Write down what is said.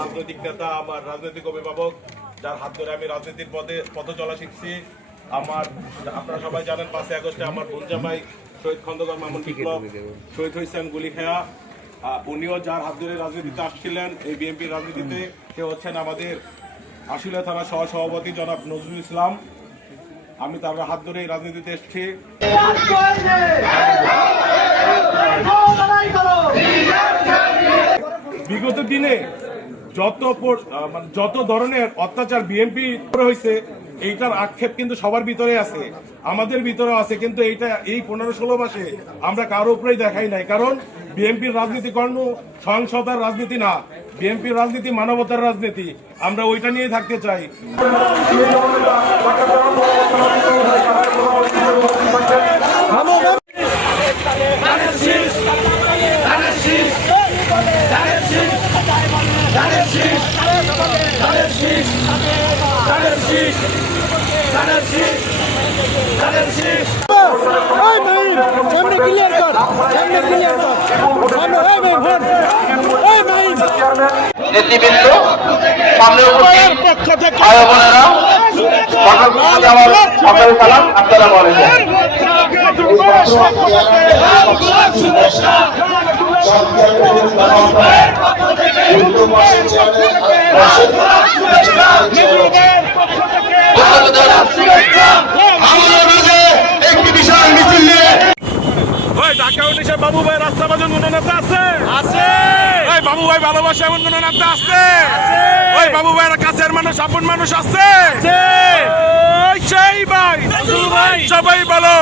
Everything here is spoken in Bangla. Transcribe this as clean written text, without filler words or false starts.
রাজনৈতিক নেতা, আমার রাজনৈতিক অভিভাবক, যার হাত ধরে আমি রাজনীতির পথে চলা শিখছি। আপনারা সবাই জানেন 5 আগস্টে আমার বোন জামাই শহীদ খন্দকার মামুন বিপ্লব শহীদ হয়েছেন গুলি খেয়া। উনিও যার হাত ধরে রাজনীতিতে আসছিলেন, এই বিএনপির রাজনীতিতে, সে হচ্ছেন আমাদের আশুলিয়া থানা সহসভাপতি জনাব নজরুল ইসলাম। আমি তার হাত ধরে রাজনীতিতে এসেছি। বিগত দিনে যত ধরনের অত্যাচার বিএনপি হয়েছে, এইটার আক্ষেপ কিন্তু সবার ভিতরে আছে, আমাদের ভিতরে আছে, কিন্তু এই 15-16 মাসে আমরা কারো উপরেই দেখাই নাই। কারণ বিএনপির রাজনীতি কোনো সহিংসতার রাজনীতি না, বিএনপির রাজনীতি মানবতার রাজনীতি। আমরা ওইটা নিয়ে থাকতে চাই। নেতৃবৃন্দ, সামনে উপস্থিত ভাই বোনেরা, সকল সালাম, আসসালামু আলাইকুম। একটি বিশাল মিছিল নিয়ে ঢাকা 19 বাবু ভাই রাস্তা বাজন কোন নেতা আছে? ওই বাবু ভাই ভালোবাসা এমন কোন নেতা আছে? ওই বাবু ভাইয়ের কাছের মানুষ, আপন মানুষ আছে? সেই ভাই সবাই বলো।